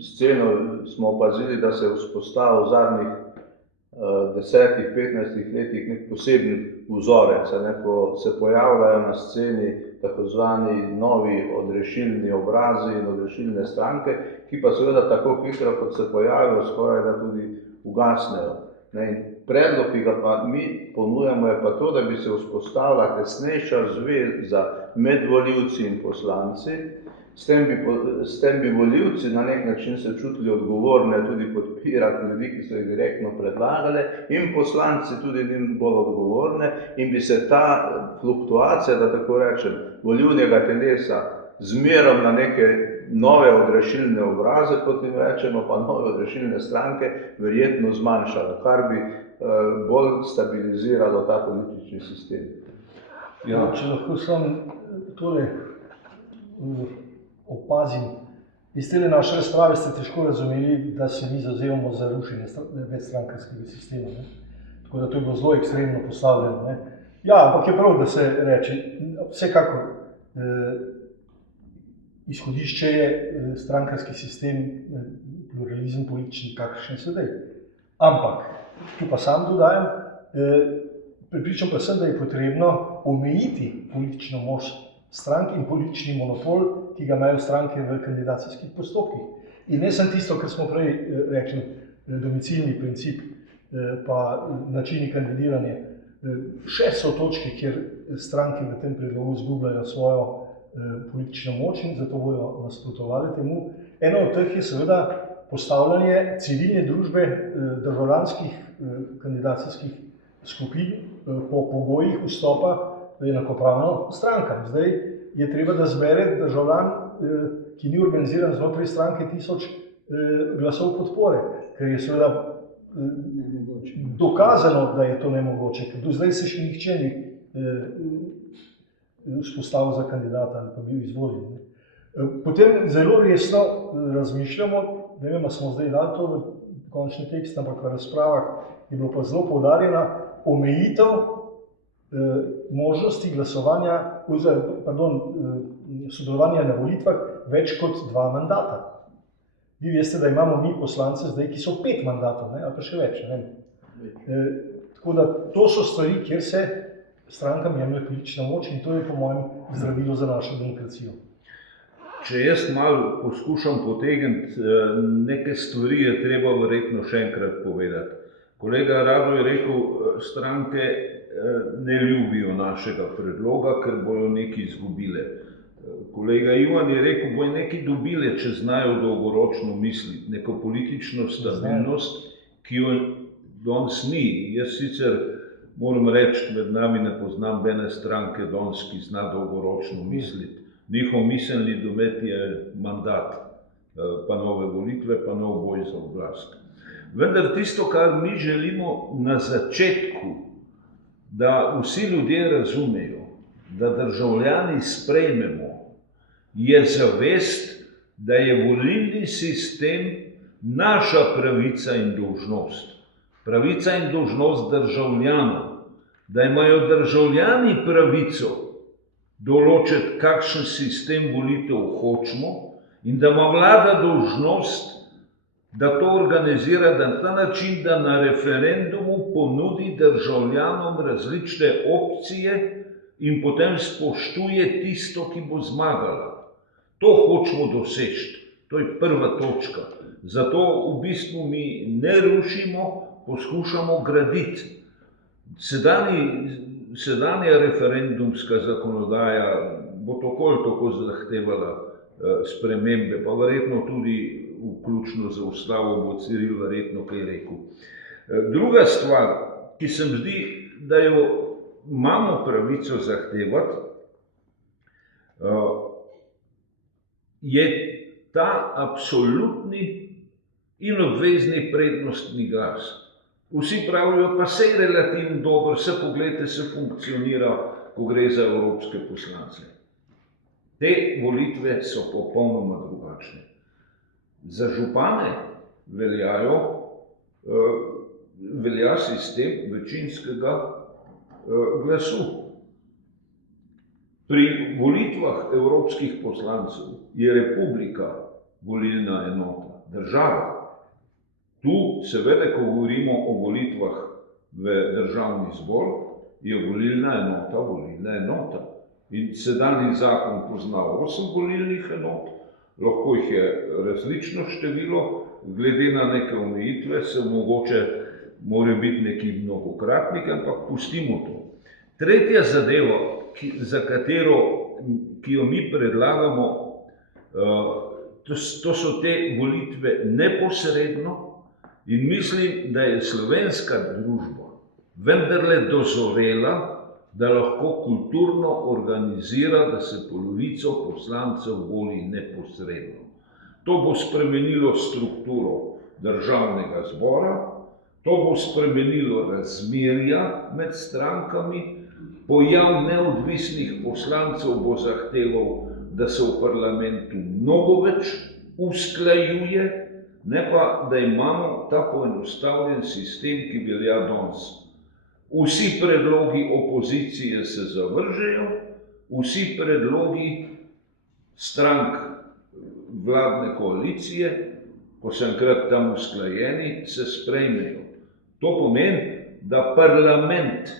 sceno, smo opazili, da se je vzpostavil v zadnjih 10-15 letih nek poseben vzorec, ko se pojavljajo na sceni tako zvani novi odrešilni obrazi in odrešilne stranke, ki pa seveda tako hitro, kot se pojavijo, skoraj da tudi ugasnejo. In predlog, ki ga pa mi ponujamo, je pa to, da bi se vzpostavila tesnejša zveza med volivci in poslanci. S tem bi volivci na nek način se čutili odgovorne tudi podpirati ljudi, ki so jih direktno predlagali, in poslanci tudi njim bolj odgovorne, in bi se ta fluktuacija, da tako rečem, volilnega telesa zmerom na neke nove odrešilne obraze, kot jim rečemo, pa nove odrešilne stranke, verjetno zmanjšala, kar bi bolj stabiliziralo ta politični sistem. Če lahko sam opazim Iz te naše razprave ste težko razumeli, da se mi zavzemamo za rušenje večstrankarskega sistema. Ne? Tako da to je bilo zelo ekstremno postavljeno. Ne? Ja, ampak je prav, da se reče, vsekakor izhodišče je strankarski sistem, pluralizem politični, kakršen sedaj. Ampak, tu pa sam dodajam, prepričan pa sem, da je potrebno omejiti politično moč strank in politični monopol, ki ga imajo stranke v kandidacijskih postopkih. In ne samo tisto, kar smo prej rekli, domicilni princip, pa načini kandidiranja. Še so točke, kjer stranke v tem predlogu izgubljajo svojo politično moč in zato bodo nasprotovali temu. Eno od teh je seveda postavljanje civilne družbe, državljanskih kandidacijskih skupin po pogojih vstopa enakopravno strankam. Zdaj je treba, da zbere državljan, ki ni organiziran znotraj stranke, 1000 glasov podpore, ker je seveda dokazano, da je to nemogoče, ker do zdaj se še nihče ni vzpostavil za kandidata ali pa bil izvoljen. Potem zelo resno razmišljamo, ne vem, smo zdaj dali to v končni tekst, ampak v razpravah je bilo pa zelo poudarjena omejitev možnosti glasovanja, sodelovanja na volitvah več kot 2 mandata. Vi veste, da imamo mi poslance zdaj, ki so 5 mandatov, ali pa še več. Ne vem. Tako da to so stvari, kjer se strankam jemlje politična moč in to je po mojem zdravilo za našo demokracijo. Če jaz malo poskušam potegniti, neke stvari je treba verjetno še enkrat povedati. Kolega Rado je rekel, stranke ne ljubijo našega predloga, ker bojo nekaj izgubile. Kolega Ivan je rekel, bojo nekaj dobile, če znajo dolgoročno misliti, neko politično stabilnost, ki jo danes ni. Jaz sicer moram reči, med nami ne poznam bene stranke danes, ki zna dolgoročno misliti. Njihov miselni domet je mandat, pa nove volitve, pa nov boj za oblast. Vendar tisto, kar mi želimo na začetku, da vsi ljudje razumejo, da državljani sprejmemo, je zavest, da je volilni sistem naša pravica in dolžnost. Pravica in dolžnost državljanov, da imajo državljani pravico določiti, kakšen sistem volitev hočemo in da ima vlada dolžnost, da to organizira na ta način, da na referendumu ponudi državljanom različne opcije in potem spoštuje tisto, ki bo zmagala. To hočemo doseči. To je prva točka. Zato v bistvu mi ne rušimo, poskušamo graditi. Sedanja referendumska zakonodaja bo tako ali tako zahtevala spremembe, pa verjetno tudi vključno z ustavo bo Ciril verjetno kaj rekel. Druga stvar, ki se mi zdi, da jo imamo pravico zahtevati, je ta absolutni in obvezni prednostni glas. Vsi pravijo, pa saj je relativno dober, se pogledajte, se funkcionira, ko gre za evropske poslance. Te volitve so popolnoma drugačne. Za župane velja sistem večinskega glasu. Pri volitvah evropskih poslancev je republika volilna enota, država. Tu, seveda, ko govorimo o volitvah v državni zbor, je volilna enota. In sedanji zakon pozna 8 volilnih enot, lahko jih je različno število, glede na neke omejitve se mogoče mora biti neki mnogokratnik, ampak pustimo to. Tretja zadeva, ki jo mi predlagamo, to so te volitve neposredno. In mislim, da je slovenska družba vendarle dozorela, da lahko kulturno organizira, da se polovico poslancev voli neposredno. To bo spremenilo strukturo državnega zbora, to bo spremenilo razmerja med strankami, pojav neodvisnih poslancev bo zahteval, da se v parlamentu mnogo več usklajuje, ne pa, da imamo ta poenostavljen sistem, ki velja danes. Vsi predlogi opozicije se zavržejo, vsi predlogi strank vladne koalicije, ko so enkrat tam usklajeni, se sprejmejo. To pomeni, da parlament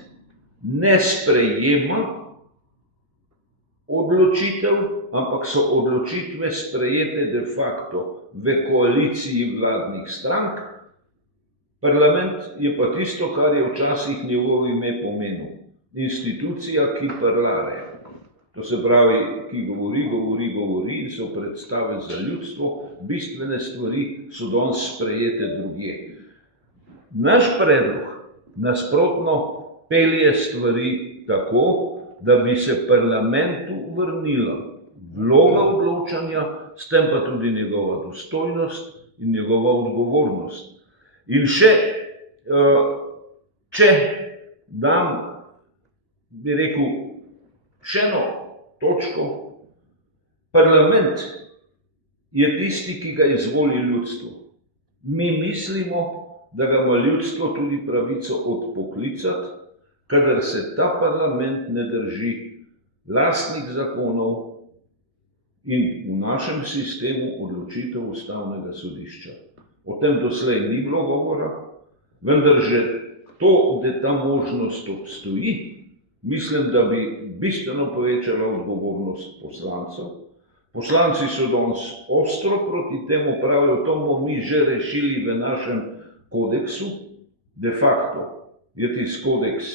ne sprejema odločitev, ampak so odločitve sprejete de facto v koaliciji vladnih strank. Parlament je pa tisto, kar je včasih njegovo ime pomenil. Institucija, ki parlare. To se pravi, ki govori in so predstave za ljudstvo, bistvene stvari so danes sprejete drugje. Naš predlog nasprotno pelje stvari tako, da bi se parlamentu vrnila vloga odločanja, s tem pa tudi njegova dostojnost in njegova odgovornost. In še, če dam, bi rekel, še eno točko, parlament je tisti, ki ga izvoli ljudstvo. Mi mislimo, da ga ima ljudstvo tudi pravico odpoklicati, kadar se ta parlament ne drži lastnih zakonov in v našem sistemu odločitev Ustavnega sodišča. O tem doslej ni bilo govora, vendar že to, da ta možnost obstoji, mislim, da bi bistveno povečala odgovornost poslancev. Poslanci so danes ostro proti temu, pravijo, to bomo mi že rešili v našem kodeksu. De facto je tisti kodeks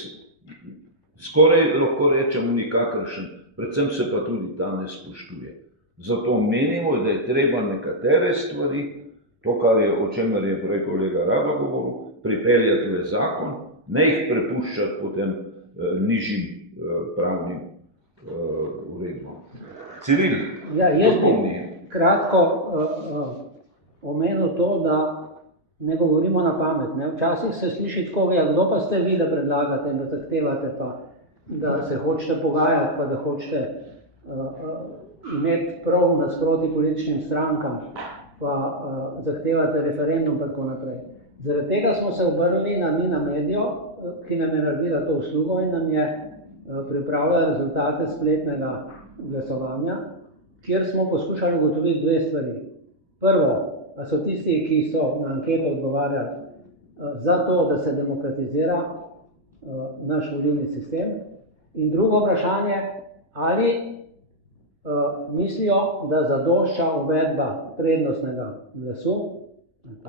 skoraj, lahko rečemo, nikakršen, predvsem se pa tudi ta ne spoštuje. Zato menimo, da je treba nekatere stvari, to, kar je, o čemer je prej kolega Rado govoril, pripeljati v zakon, ne jih prepuščati potem nižjim pravnim uredbam. Ciril, jaz bi kratko omenil to, da ne govorimo na pamet. Ne? Včasih se sliši tako, kdo pa ste vi, da predlagate in da zahtevate, pa, da se hočete pogajati, pa da hočete imeti prav nasproti političnim strankam, pa zahtevate referendum, pa tako naprej. Zaradi tega smo se obrnili na Nina Medijo, ki nam je naredila to uslugo in nam je pripravila rezultate spletnega glasovanja, kjer smo poskušali ugotoviti dve stvari. Prvo, a so tisti, ki so na anketo odgovarjali za to, da se demokratizira naš volilni sistem. In drugo vprašanje, ali mislijo, da zadošča uvedba prednostnega glasu,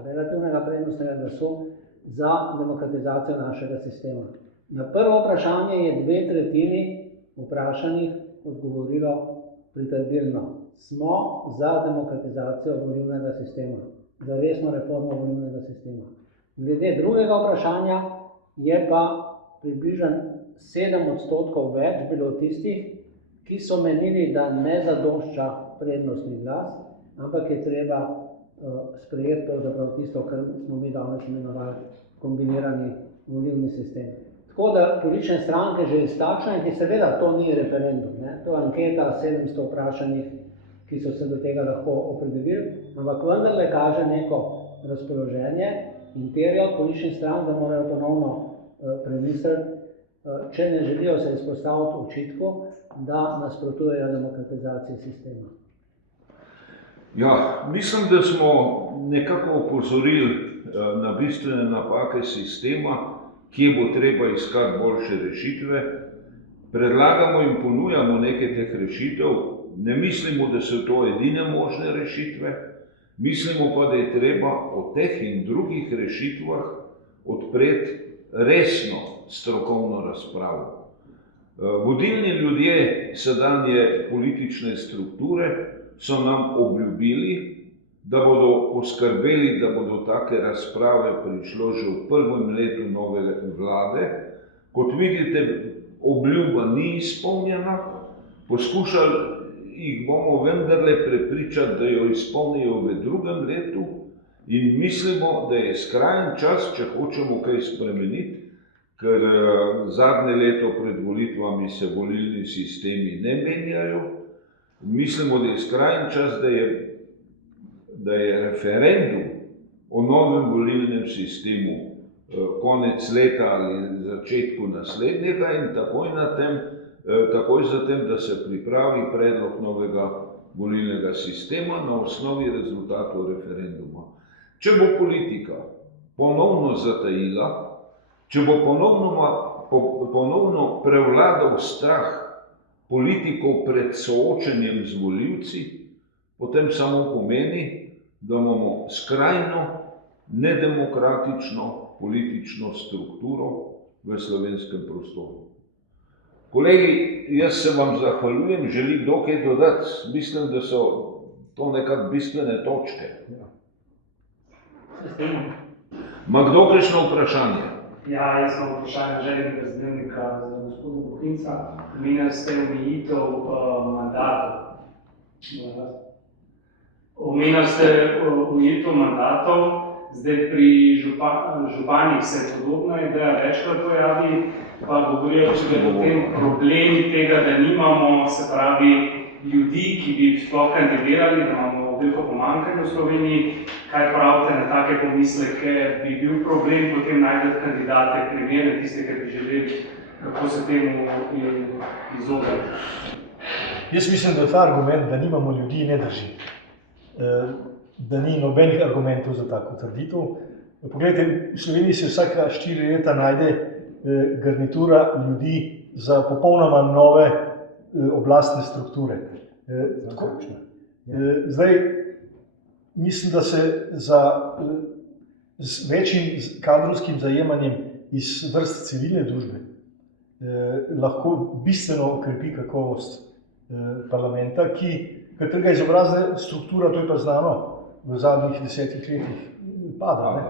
relativnega prednostnega glasu za demokratizacijo našega sistema. Na prvo vprašanje je 2/3 vprašanih odgovorilo pritrdilno. Smo za demokratizacijo volilnega sistema, za resno reformo volilnega sistema. Glede drugega vprašanja je pa približno 7% več bilo tistih, ki so menili, da ne zadošča prednostni glas, ampak je treba sprejeti pravzaprav tisto, kar smo mi danes imenovali kombinirani volilni sistem. Tako da politične stranke že iztakšajo, ki seveda to ni referendum, ne? To je anketa 700 vprašanih, ki so se do tega lahko opredelili, ampak vendarle kaže neko razpoloženje in terja od političnih strank, da morajo ponovno premisliti, če ne želijo se izpostaviti očitku, da nasprotujejo demokratizaciji sistema. Ja, mislim, da smo nekako opozorili na bistvene napake sistema, kje bo treba iskati boljše rešitve. Predlagamo in ponujamo nekaj teh rešitev. Ne mislimo, da so to edine možne rešitve, mislimo pa, da je treba o teh in drugih rešitvah odpreti resno strokovno razpravo. Vodilni ljudje sedanje politične strukture so nam obljubili, da bodo poskrbeli, da bodo take razprave prišlo že v prvem letu nove vlade. Kot vidite, obljuba ni izpolnjena, poskušali jih bomo vendarle prepričati, da jo izpolnijo v drugem letu in mislimo, da je skrajen čas, če hočemo kaj spremeniti, ker zadnje leto pred volitvami se volilni sistemi ne menjajo. Mislimo, da je skrajen čas, da je da je referendum o novem volilnem sistemu konec leta ali začetku naslednjega in takoj zatem, da se pripravi predlog novega volilnega sistema na osnovi rezultatov referenduma. Če bo politika ponovno zatajila, če bo ponovno prevladal strah politikov pred soočenjem z volivci, potem samo pomeni, da imamo skrajno nedemokratično politično strukturo v slovenskem prostoru. Kolegi, jaz se vam zahvaljujem, želi kdo kaj dodati? Mislim, da so to nekako bistvene točke. Ma kdo kakšno vprašanje? Ja, jaz imam vprašanje željenega zadevnika za gospoda Bohinca. Omenjali ste omejitev mandatov. Omenjali ste omejitev mandatov. Zdaj pri županih se podobna ideja večkrat pojavi, pa govorijo tudi o tem problemi tega, da nimamo, se pravi, ljudi, ki bi sploh kandidirali, da imamo veliko pomanjkanje v Sloveniji. Kaj pravite na take pomisleke? Bi bil problem potem najti kandidate, primerne, tiste, ki bi želeli, kako se temu izogniti? Jaz mislim, da ta argument, da nimamo ljudi, ne drži. Da ni nobenih argumentov za tako trditev. Poglejte, v Sloveniji se vsaka 4 leta najde garnitura ljudi za popolnoma nove oblastne strukture. Zdaj, mislim, da se z večjim kadrovskim zajemanjem iz vrst civilne družbe lahko bistveno okrepi kakovost parlamenta, katerega izobrazna struktura, to je pa znano, v zadnjih 10 letih pada. Ne?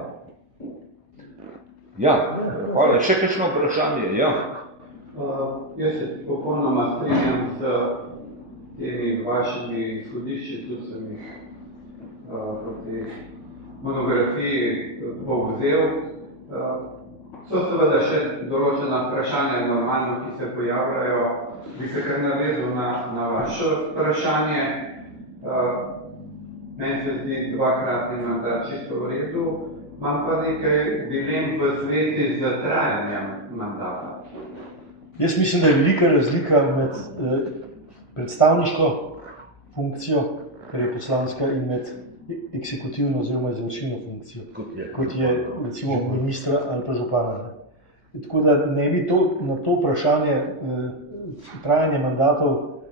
Ja, hvala. Še kakšno vprašanje? Ja. Jaz se popolnoma strinjam s temi vašimi izhodišči, tu sem jih proti monografiji povzel. So seveda še določena vprašanja, normalno, ki se pojavljajo. Bi se kar navezal na vaše vprašanje. Meni se zdi 2-kratni mandat čisto v redu, imam pa nekaj dilem v zvezi z trajanjem mandata. Jaz mislim, da je velika razlika med predstavniško funkcijo, kar je poslanska, in med eksekutivno oziroma izvršilno funkcijo, kot je recimo ministra ali pa župana. Tako da ne bi na to vprašanje trajanje mandatov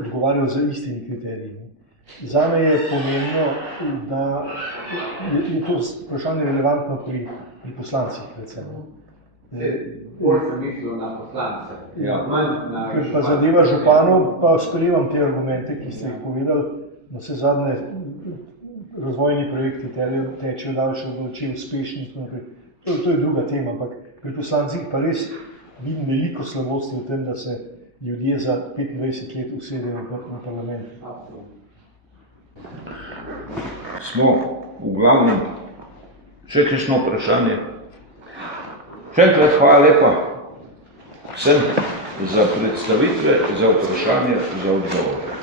odgovarjal z istimi kriteriji. Zame je pomembno, da je to vprašanje relevantno pri poslancih, predvsem. Bolj sem mislil na poslance, manj na župane. Ker pa zadeva županov, pa sprejemam te argumente, ki ste jih povedali. Na vse zadnje razvojni projekti tečejo daljše od oči, uspešni in tako naprej. To je druga tema, ampak pri poslancih pa res vidim veliko slabosti v tem, da se ljudje za 25 let usedejo v parlament. Smo v glavnem. Še kakšno vprašanje? Še enkrat hvala lepa vsem za predstavitve, za vprašanje, za odgovore.